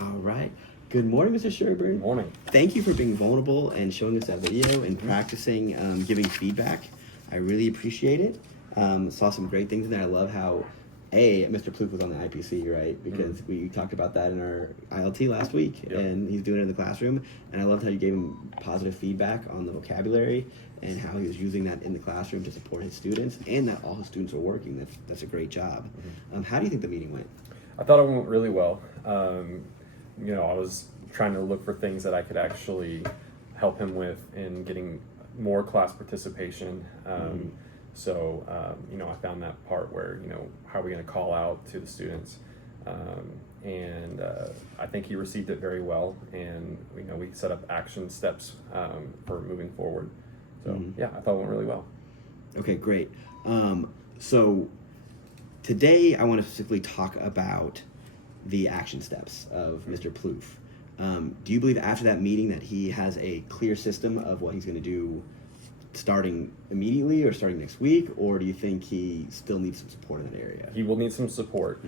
All right. Good morning, Mr. Sherburne. Good morning. Thank you for being vulnerable and showing us that video and practicing giving feedback. I really appreciate it. Saw some great things in there. I love how, Mr. Plouffe was on the IPC, right? Because we talked about that in our ILT last week, and he's doing it in the classroom. And I loved how you gave him positive feedback on the vocabulary and how he was using that in the classroom to support his students, and that all his students are working. That's a great job. How do you think the meeting went? I thought it went really well. I was trying to look for things that I could actually help him with in getting more class participation. So, I found that part where, how are we going to call out to the students? And I think he received it very well. And, we set up action steps for moving forward. So, I thought it went really well. Okay, great. So today I want to specifically talk about the action steps of Mr. Plouffe. Do you believe after that meeting that he has a clear system of what he's going to do starting immediately or starting next week, or do you think he still needs some support in that area? He will need some support,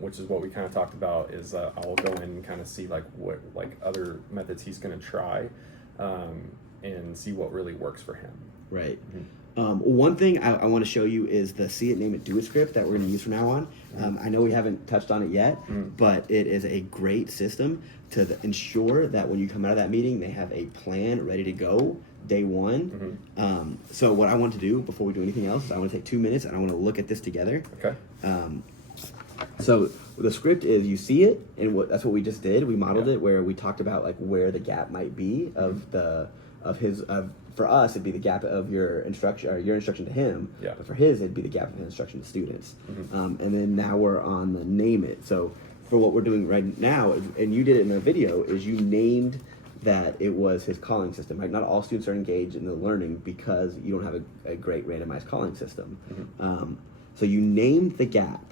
which is what we kind of talked about. Is I'll go in and kind of see what other methods he's going to try, and see what really works for him. Right. One thing I want to show you is the See It, Name It, Do It script that we're going to use from now on. I know we haven't touched on it yet, but it is a great system to ensure that when you come out of that meeting, they have a plan ready to go day one. So what I want to do before we do anything else is I want to take 2 minutes and I want to look at this together. Okay. So the script is you see it, and that's what we just did. We modeled it where we talked about where the gap might be for us, it'd be the gap of your instruction to him. Yeah. But for his, it'd be the gap of his instruction to students. And then now we're on the name it. So for what we're doing right now, and you did it in the video, is you named that it was his calling system. Right? Not all students are engaged in the learning because you don't have a great randomized calling system. So you named the gap.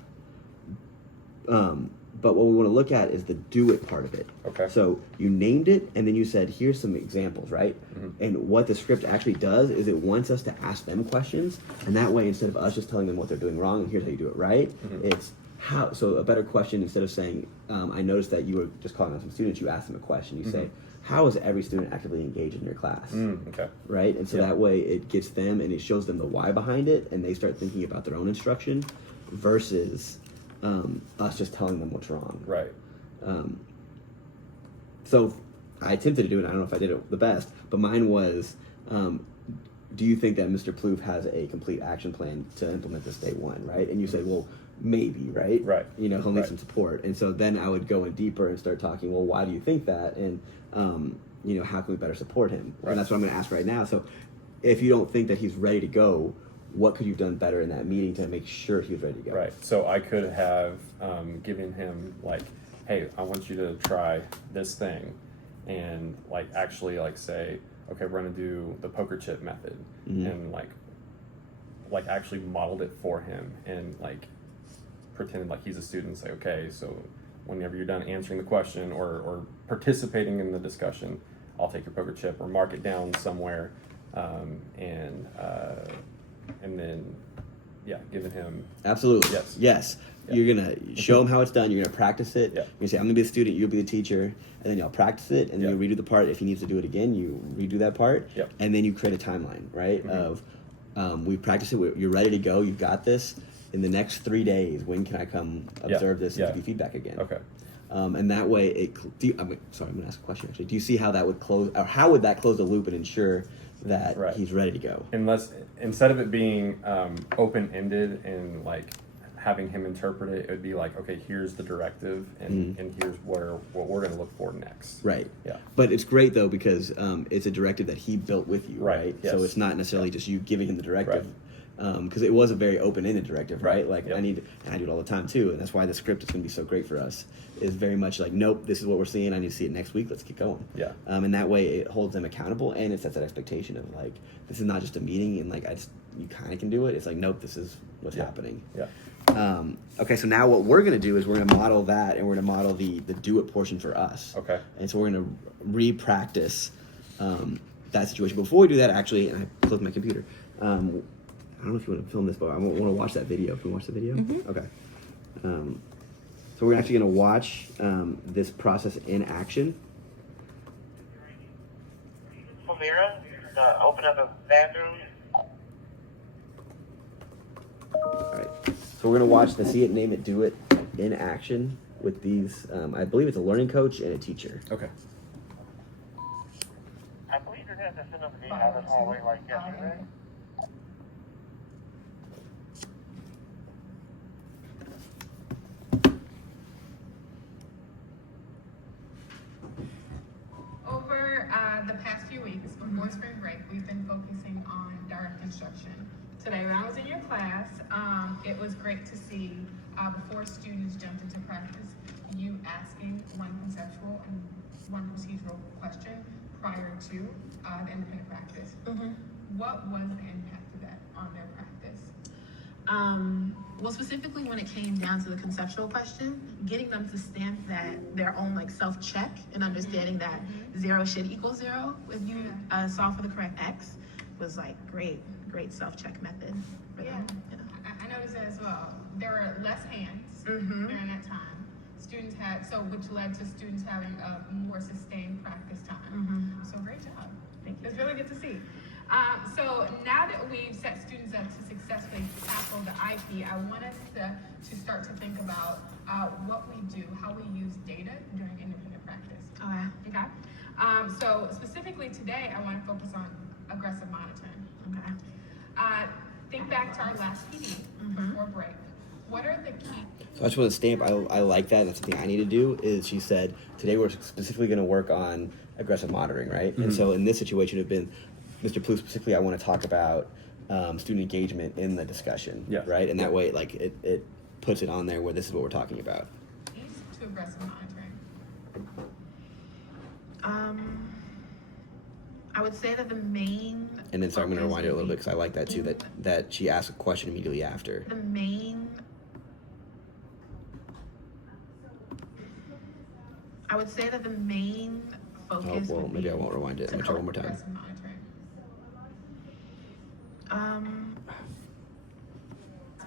But what we want to look at is the do it part of it. Okay. So you named it, and then you said, here's some examples, right? And what the script actually does is it wants us to ask them questions, and that way, instead of us just telling them what they're doing wrong and here's how you do it right, it's how. So a better question, instead of saying, I noticed that you were just calling out some students, you ask them a question. You say, how is every student actively engaged in your class? Okay. Right? And so that way it gets them, and it shows them the why behind it, and they start thinking about their own instruction versus us just telling them what's wrong. Right. So I attempted to do it. I don't know if I did it the best, but mine was, do you think that Mr. Plouffe has a complete action plan to implement this day one, right? And you say, well, maybe, right? Right. He'll need some support. And so then I would go in deeper and start talking, well, why do you think that? And, how can we better support him? Right. And that's what I'm going to ask right now. So if you don't think that he's ready to go, what could you have done better in that meeting to make sure he was ready to go? Right. So I could have given him hey, I want you to try this thing, and actually say, okay, we're gonna do the poker chip method, and actually modeled it for him, and pretended like he's a student and say, okay, so whenever you're done answering the question or participating in the discussion, I'll take your poker chip or mark it down somewhere, and then, giving him... Absolutely. Yes. Yeah. You're going to show him how it's done. You're going to practice it. Yeah. You're going to say, I'm going to be the student, you'll be the teacher. And then y'all practice it, and then you redo the part. If he needs to do it again, you redo that part. Yeah. And then you create a timeline, right? Of, we've practiced it, you're ready to go, you've got this. In the next 3 days, when can I come observe this and give you feedback again? Okay. And that way, I'm going to ask a question, actually. Do you see how that would close, or how would that close the loop and ensure that he's ready to go? Instead of it being open-ended and having him interpret it, it would be okay, here's the directive, and here's what we're going to look for next. Right. Yeah. But it's great though, because it's a directive that he built with you, right? Yes. So it's not necessarily just you giving him the directive. Because it was a very open-ended directive, right? I do it all the time too, and that's why the script is going to be so great for us. Is very much nope, this is what we're seeing. I need to see it next week. Let's get going. Yeah. And that way it holds them accountable, and it sets that expectation of this is not just a meeting, and you kind of can do it. It's nope, this is what's happening. Yeah. Okay, so now what we're going to do is we're going to model that, and we're going to model the do it portion for us. Okay. And so we're going to re-practice that situation. Before we do that, actually, and I closed my computer. I don't know if you want to film this, but I want to watch that video. Can we watch the video? Okay. So we're actually going to watch this process in action. Samira, open up a bathroom. All right. So we're going to watch the See It, Name It, Do It in action with these. I believe it's a learning coach and a teacher. Okay. I believe you're going to send them the out of the hallway like yesterday. Over the past few weeks, before spring break, we've been focusing on direct instruction. Today, when I was in your class, it was great to see before students jumped into practice, you asking one conceptual and one procedural question prior to the independent practice. What was the impact of that on their practice? Well, specifically when it came down to the conceptual question, getting them to stamp that their own like self-check and understanding that 0 should equal 0 if you solve for the correct x was like great self-check method for them. I noticed that as well. There were less hands Mhm. during that time. Students had, which led to students having a more sustained practice time. So great job. Thank you. It's really good to see. So now that we've set students up to successfully tackle the IP, I want us to start to think about what we do, how we use data during independent practice. Okay. Okay? So specifically today, I want to focus on aggressive monitoring. Okay. Think back to our last PD before break. What are the key? So I just want to stamp. I like that. That's something I need to do. Is she said today we're specifically going to work on aggressive monitoring, right? And so in this situation, it would have been Mr. Plouffe specifically. I want to talk about student engagement in the discussion, Yeah. right? And that way, like it puts it on there where this is what we're talking about. Keys to aggressive monitoring. I would say that the main And then, sorry, I'm going to focus rewind it a would little bit be- because I like that too. That she asked a question immediately after. The main, I would say that the main Oh, focus well, would maybe be I won't rewind it. I'm going to try one more time. Aggressive monitoring.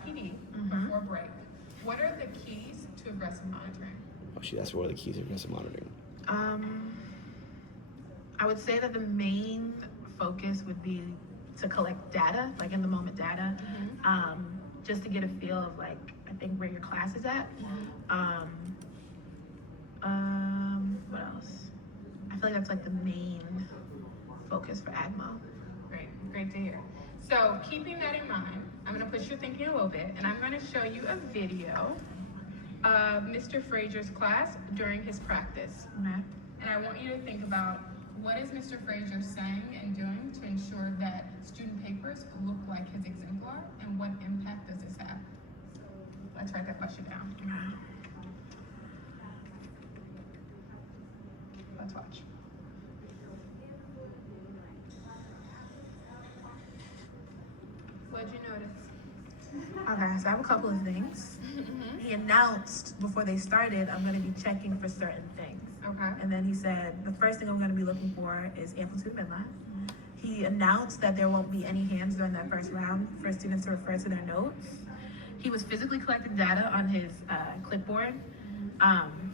PD before break. What are the keys to aggressive monitoring? Oh, she asked what are the keys of aggressive monitoring. I would say that the main focus would be to collect data, like in the moment data, just to get a feel of like, I think where your class is at. What else? I feel like that's like the main focus for AGMO. Great to hear. So keeping that in mind, I'm gonna push your thinking a little bit, and I'm gonna show you a video of Mr. Frazier's class during his practice. Okay. And I want you to think about what is Mr. Frazier saying and doing to ensure that student papers look like his exemplar, and what impact does this have? Let's write that question down. Let's watch. What'd you notice? Okay, so I have a couple of things. He announced before they started, I'm going to be checking for certain things. Okay. And then he said, the first thing I'm going to be looking for is amplitude midline. He announced that there won't be any hands during that first round for students to refer to their notes. He was physically collecting data on his clipboard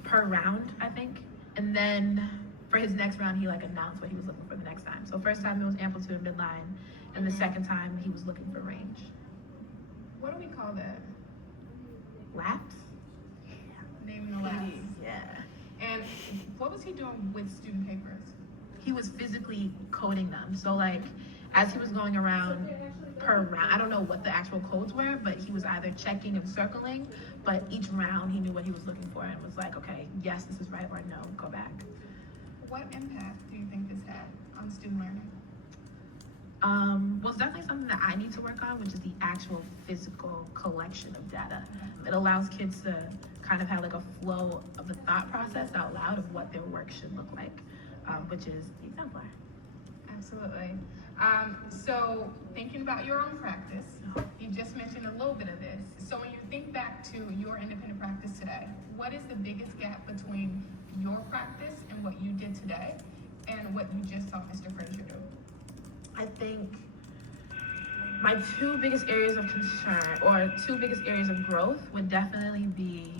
per round, I think. And then for his next round, he like announced what he was looking for the next time. So first time it was amplitude midline, and the second time he was looking for range. What do we call that? Laps? Naming the labs. Yeah. And what was he doing with student papers? He was physically coding them. So like, as he was going around per round, I don't know what the actual codes were, but he was either checking and circling, but each round he knew what he was looking for and was like, okay, yes, this is right, or no, go back. What impact do you think this had on student learning? Well, it's definitely something that I need to work on, which is the actual physical collection of data. It allows kids to kind of have like a flow of the thought process out loud of what their work should look like, which is the exemplar. Absolutely. So thinking about your own practice, you just mentioned a little bit of this. So when you think back to your independent practice today, what is the biggest gap between your practice and what you did today and what you just saw Mr. Frazier do? I think my two biggest areas of concern or two biggest areas of growth would definitely be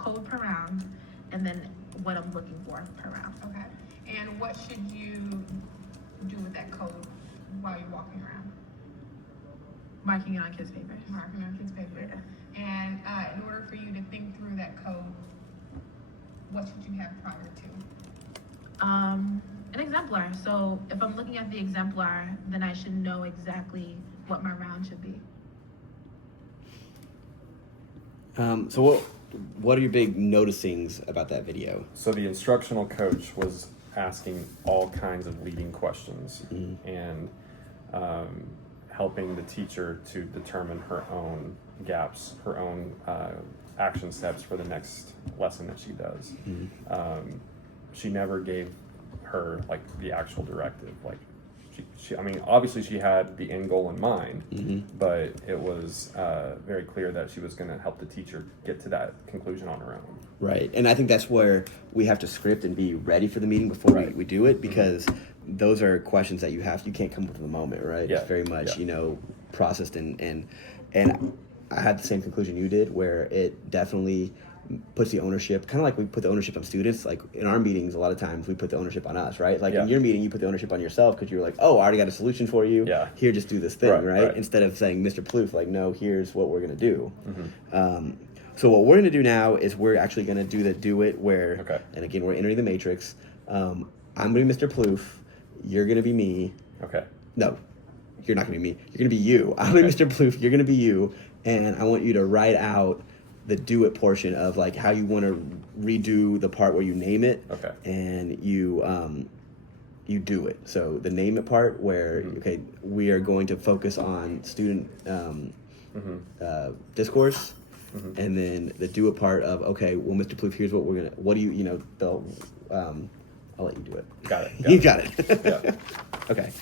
code per round, and then what I'm looking for per round. Okay. And what should you do with that code while you're walking around? Marking it on kids' papers. Marking on kids' paper. Yeah. And in order for you to think through that code, what should you have prior to? An exemplar. So if I'm looking at the exemplar, then I should know exactly what my round should be. So what are your big noticings about that video? So the instructional coach was asking all kinds of leading questions and helping the teacher to determine her own gaps, her own action steps for the next lesson that she does. She never gave her like the actual directive. Like she I mean, obviously she had the end goal in mind, but it was very clear that she was going to help the teacher get to that conclusion on her own. Right, and I think that's where we have to script and be ready for the meeting before we do it, because those are questions that you can't come up with in the moment, right? Yeah. It's very much, Yeah. processed and I had the same conclusion you did, where it definitely puts the ownership, kind of like we put the ownership on students. Like in our meetings, a lot of times we put the ownership on us, right? Like in your meeting, you put the ownership on yourself because you were like, oh, I already got a solution for you. Yeah. Here, just do this thing, right? Right. Instead of saying, Mr. Plouffe, like, no, here's what we're going to do. So what we're going to do now is we're actually going to do the do it where, and again, we're entering the matrix. I'm going to be Mr. Plouffe. You're going to be me. Okay. No, you're not going to be me. You're going to be you. I'm going to be Mr. Plouffe. You're going to be you. And I want you to write out the do it portion of like how you want to redo the part where you name it. Okay. And you do it. So the name it part where, okay, we are going to focus on student discourse. And then the do it part of, okay, well, Mr. Plouffe, here's what we're what do you, I'll let you do it. Got it. You got it. Yeah. Okay.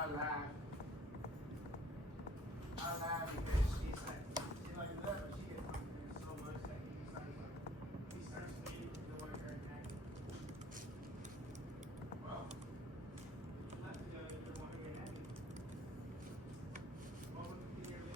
I laugh because she's like that, but she gets through so much that he starts speaking to the way her neck. Well, that's the other the one who get happy. What was the year?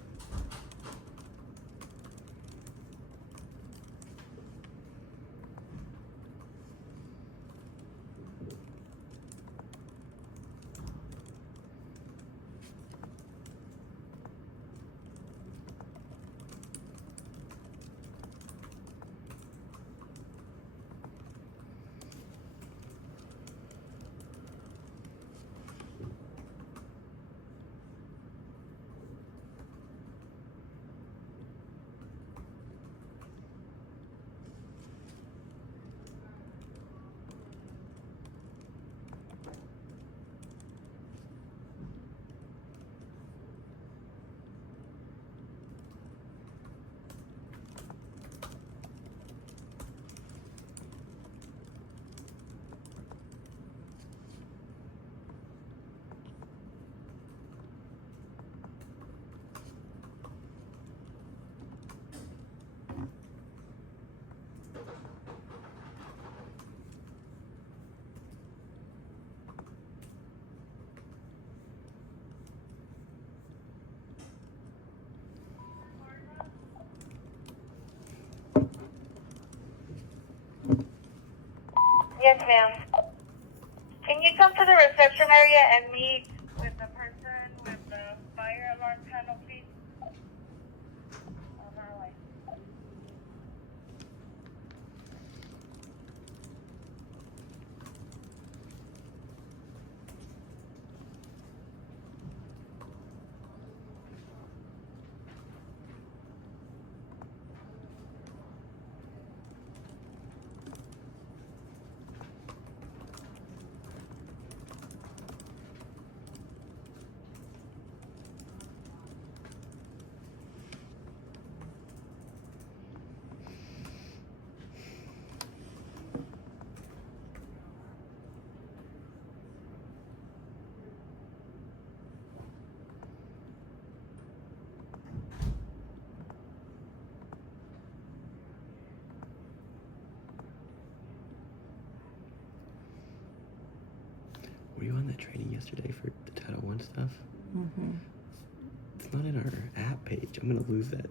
Yes, ma'am. Can you come to the reception area and meet with the person with the fire alarm panel, please? On our way. that training yesterday for the Title I stuff. Mm-hmm. It's not in our app page. I'm gonna lose that.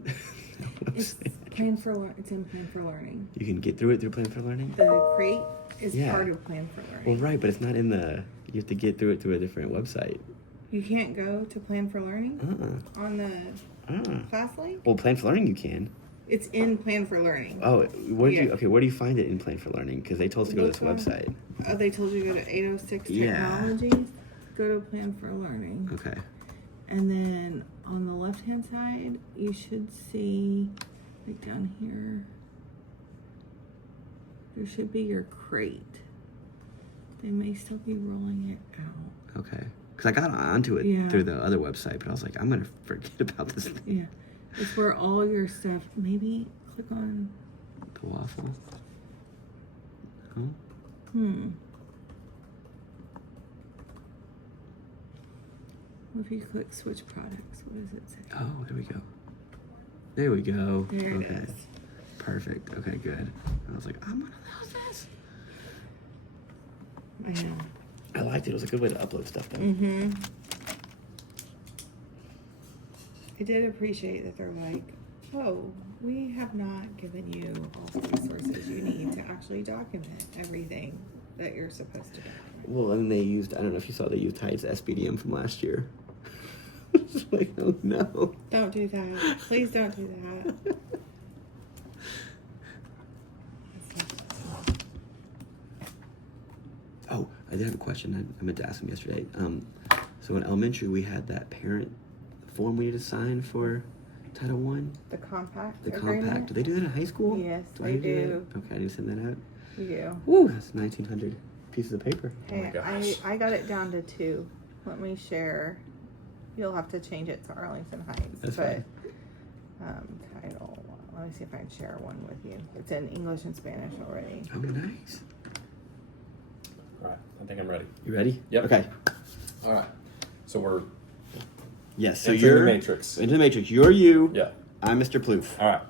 It's Plan for It's in Plan for Learning. You can get through it through Plan for Learning. The crate is Yeah. part of Plan for Well, Learning. right, but it's not in the. You have to get through it through a different website. You can't go to Plan for Learning on the class link. Well, Plan for Learning you can. It's in Plan for Learning. Oh, where do you? Yeah. Okay, where do you find it in Plan for Learning? Because they told us to go to this Look on- website. Oh, they told you to go to 806 Yeah. Technologies. Go to Plan for Learning. Okay. And then on the left hand side, you should see, like down here, there should be your crate. They may still be rolling it out. Okay. Because I got onto it Yeah. through the other website, but I was like, I'm gonna forget about this thing. Yeah. It's where all your stuff, maybe click on, The waffle. Oh. If you click switch products, what does it say? Oh, there we go. There we go. There okay. it is. Perfect. Okay, good. I was like, I'm gonna lose this. I know. I liked it. It was a good way to upload stuff, though. Mm-hmm. I did appreciate that they're like, oh, we have not given you all the resources you need to actually document everything that you're supposed to do. Well, and they used, I don't know if you saw, they used Tide's SBDM from last year. It's like, oh no. Don't do that. Please don't do that. Oh, I did have a question. I meant to ask him yesterday. So in elementary, we had that parent form we had to sign for Title One. The compact The agreement? compact. Do they do that in high school? Yes, Do I they need to do. that? Okay, I need to send that out. You do. Woo, that's 1,900 pieces of paper. Oh my Hey, gosh. I got it down to 2. Let me share. You'll have to change it to Arlington Heights. That's but fine. Title. Let me see if I can share one with you. It's in English and Spanish already. Oh, nice. All right, I think I'm ready. You ready? Yep. Okay. All right. So we're Yes. So entering you're the matrix. into the matrix. You're you. Yeah. I'm Mr. Plouffe. All right.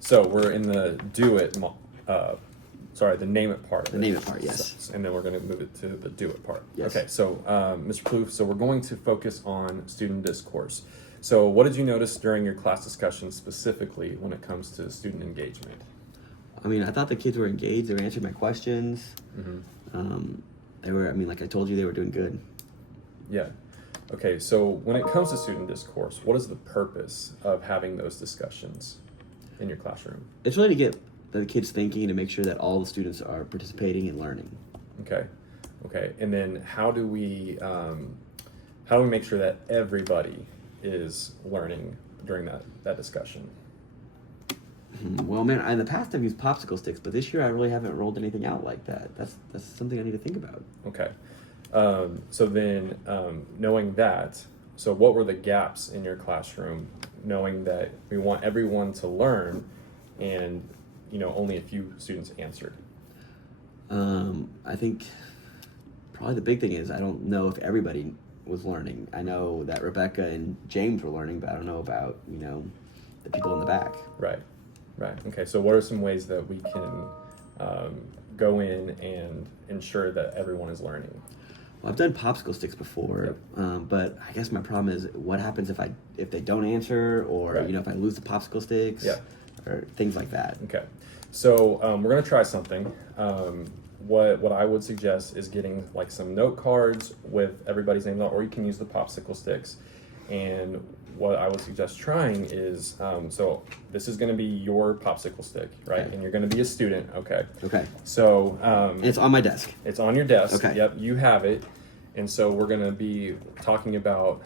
So we're in the do it. The name it part. Of The it. name it part, yes. So- and then we're going to move it to the do it part. Yes. Okay. So, Mr. Plouffe, so we're going to focus on student discourse. So, what did you notice during your class discussion specifically when it comes to student engagement? I mean, I thought the kids were engaged. They were answering my questions. Mm-hmm. They were, I mean, like I told you, they were doing good. Yeah. Okay. So, when it comes to student discourse, what is the purpose of having those discussions in your classroom? It's really to get the kids thinking, to make sure that all the students are participating and learning. Okay. Okay. And then how do we make sure that everybody is learning during that discussion? Well, man, in the past I've used popsicle sticks, but this year I really haven't rolled anything out like that. That's something I need to think about. Okay. So then, knowing that, so what were the gaps in your classroom, knowing that we want everyone to learn and, only a few students answered? I think probably the big thing is I don't know if everybody was learning. I know that Rebecca and James were learning, but I don't know about, the people in the back. Right. Right. Okay. So what are some ways that we can go in and ensure that everyone is learning? Well, I've done popsicle sticks before, but I guess my problem is what happens if they don't answer, or Right. if I lose the popsicle sticks, Yeah. or things like that. Okay, so we're gonna try something. What I would suggest is getting like some note cards with everybody's names on, or you can use the popsicle sticks. And what I would suggest trying is, so this is gonna be your popsicle stick, right? Okay. And you're gonna be a student, okay? Okay. So And it's on my desk. it's on your desk. Okay. Yep, you have it. And so we're gonna be talking about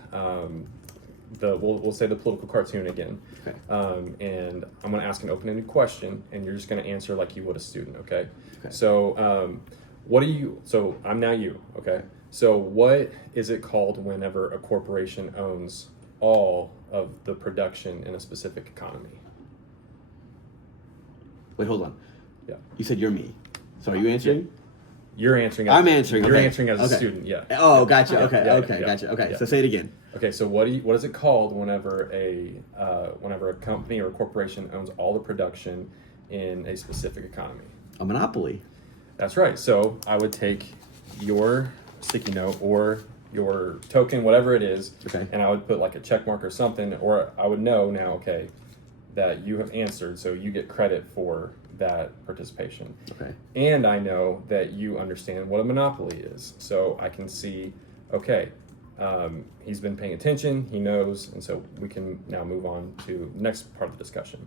we'll say the political cartoon again. Okay. And I'm gonna ask an open-ended question, and you're just gonna answer like you would a student, okay? Okay. So so I'm now you, okay? So what is it called whenever a corporation owns all of the production in a specific economy? Wait, hold on. Yeah. You said you're me. So are you answering? You're answering. I'm answering. You're okay. answering as a Okay. student. Yeah. Oh, gotcha. Okay. Yeah, okay. yeah, Gotcha. Okay. yeah. So say it again. Okay, so what is it called whenever a company or a corporation owns all the production in a specific economy? A monopoly. That's right. So I would take your sticky note or your token, whatever it is, Okay. and I would put like a check mark or something, or I would know now, okay, that you have answered, so you get credit for that participation. Okay. And I know that you understand what a monopoly is, so I can see, okay, he's been paying attention, he knows, and so we can now move on to the next part of the discussion.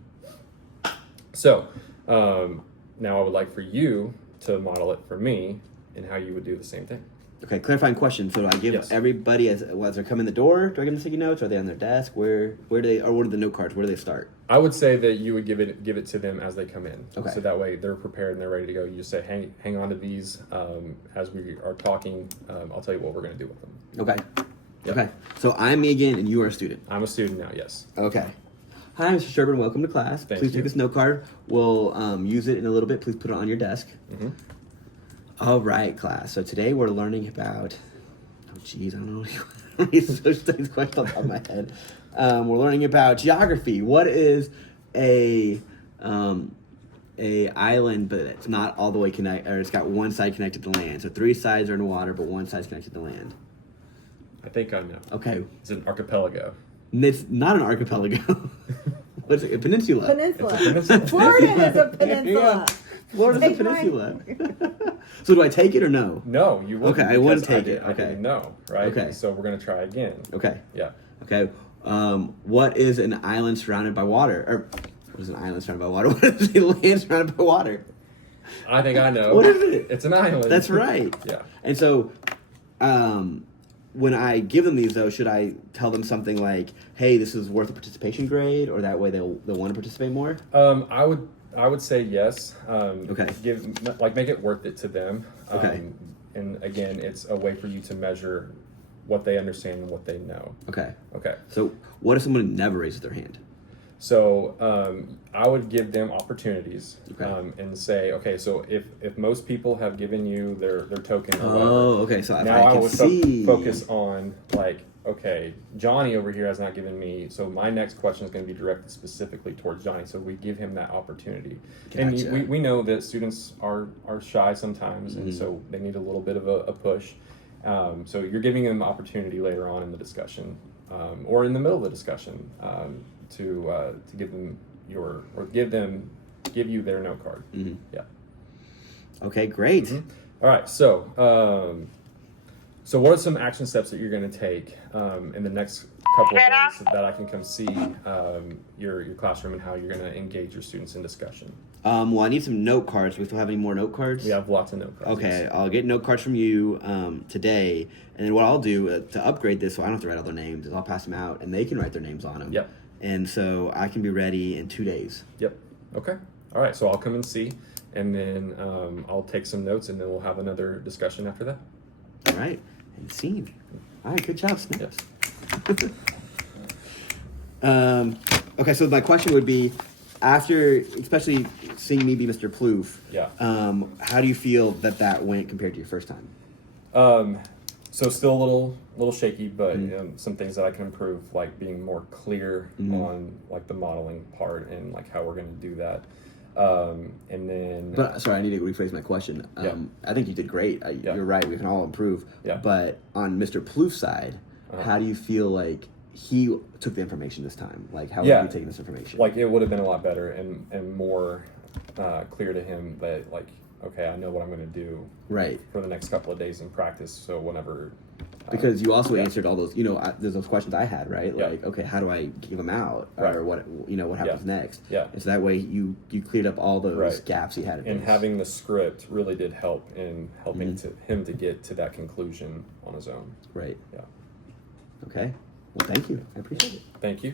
So now I would like for you to model it for me and how you would do the same thing. Okay, clarifying question. So do I give Yes. everybody as they come in the door? Do I give them sticky notes? Are they on their desk? Where do they? Or what are the note cards? Where do they start? I would say that you would give it to them as they come in. Okay. So that way they're prepared and they're ready to go. You just say, hang on to these as we are talking. I'll tell you what we're going to do with them. Okay. Yep. Okay. So I'm Megan, and you are a student. I'm a student now. Yes. Okay. Hi, Mr. Sherburne. Welcome to class. Thank Please you. take this note card. We'll use it in a little bit. Please put it on your desk. Mhm. All right, class. So today we're learning about. Oh, geez, I don't know these questions off the top of my head. We're learning about geography. What is a island, but it's not all the way connected, or it's got one side connected to land. So 3 sides are in water, but one side's connected to land. I think I know. Okay, It's an archipelago. and it's not an archipelago. What's it? A peninsula. Peninsula. It's a peninsula. Florida is a There you peninsula. go. Florida's a Take mine. peninsula. So do I take it or no? No, you wouldn't. Okay, I wouldn't because take it. I Okay. didn't know, right? Okay. So we're going to try again. Okay. Yeah. Okay. What is an island surrounded by water? Or what is an island surrounded by water? What is a land surrounded by water? I think I know. What is it? It's an island. That's right. Yeah. And so, when I give them these, though, should I tell them something like, "Hey, this is worth a participation grade," or that way they'll want to participate more? I would say yes. Okay. Make it worth it to them. Okay. And again, it's a way for you to measure what they understand and what they know. Okay. Okay. So, what if someone never raises their hand? So I would give them opportunities Okay. and say, okay, so if most people have given you their token or whatever, Oh, okay. So if now I can would see. focus on like, okay, Johnny over here has not given me, so my next question is going to be directed specifically towards Johnny. So we give him that opportunity. And Gotcha. we know that students are shy sometimes, and Mm-hmm. so they need a little bit of a push. So you're giving them opportunity later on in the discussion, or in the middle of the discussion, to give them give you their note card. Mhm. Yeah. Okay, great. Mhm. All right. So so what are some action steps that you're going to take in the next couple of days that I can come see your classroom and how you're going to engage your students in discussion? Well, I need some note cards. Do we still have any more note cards? We have lots of note cards. Okay, I'll get note cards from you today, and then what I'll do to upgrade this, so I don't have to write all their names, is I'll pass them out, and they can write their names on them. Yep. And so I can be ready in 2 days. Yep. Okay. All right. So I'll come and see, and then I'll take some notes, and then we'll have another discussion after that. All right, and scene. All right, good job, Snaps. Okay, so my question would be, after, especially seeing me be Mr. Plouffe, Yeah. how do you feel that went compared to your first time? So still a little shaky, but Mm-hmm. some things that I can improve, like being more clear on like the modeling part and like how we're going to do that. And then, But sorry, I need to rephrase my question. Yeah. I think you did great. Yeah. You're right. We can all improve. Yeah. But on Mr. Plouffe's side, how do you feel like he took the information this time? Like, how Yeah. are you taking this information? like it would have been a lot better and more clear to him that like, okay, I know what I'm going to do right. for the next couple of days in practice. So whenever, Because you also yeah. answered all those, there's those questions I had, right? Yeah. Like, okay, how do I give them out, Right. or what happens next? Yeah. And so that way you cleared up all those Right. gaps he had. in and his- having the script really did help in helping Mm-hmm. him to get to that conclusion on his own. right. Yeah. Okay. Well, thank you. I appreciate it. Thank you.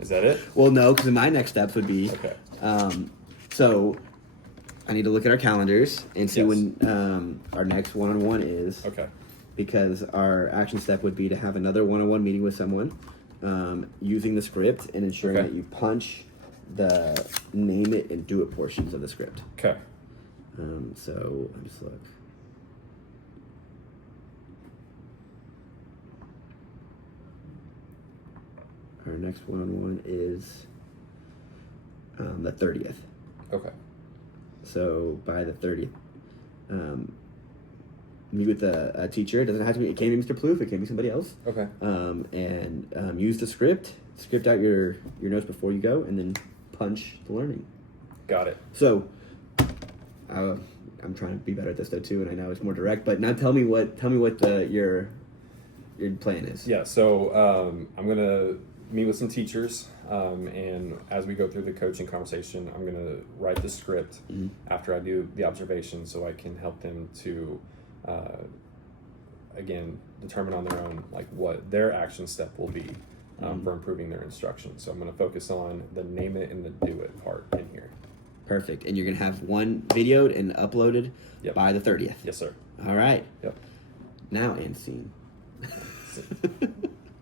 Is that it? Well, no, because my next steps would be, Okay. so I need to look at our calendars and see Yes. when our next one-on-one is. Okay. Because our action step would be to have another one-on-one meeting with someone, using the script and ensuring Okay. that you punch the name it and do it portions of the script. Okay. So let me just look. Our next one-on-one is the 30th. Okay. So by the 30th, meet with a teacher. It doesn't have to be. It can be Mr. Plouffe. It can be somebody else. Okay. And use the script out your notes before you go, and then punch the learning. Got it. So, I'm trying to be better at this though too, and I know it's more direct. But now tell me what your plan is. Yeah. So I'm gonna meet with some teachers, and as we go through the coaching conversation, I'm gonna write the script after I do the observation, so I can help them to, again, determine on their own like what their action step will be for improving their instruction. So I'm gonna focus on the name it and the do it part in here. Perfect. And you're gonna have one videoed and uploaded Yep. by the 30th. Yes, sir. All right. Yep. Now end scene.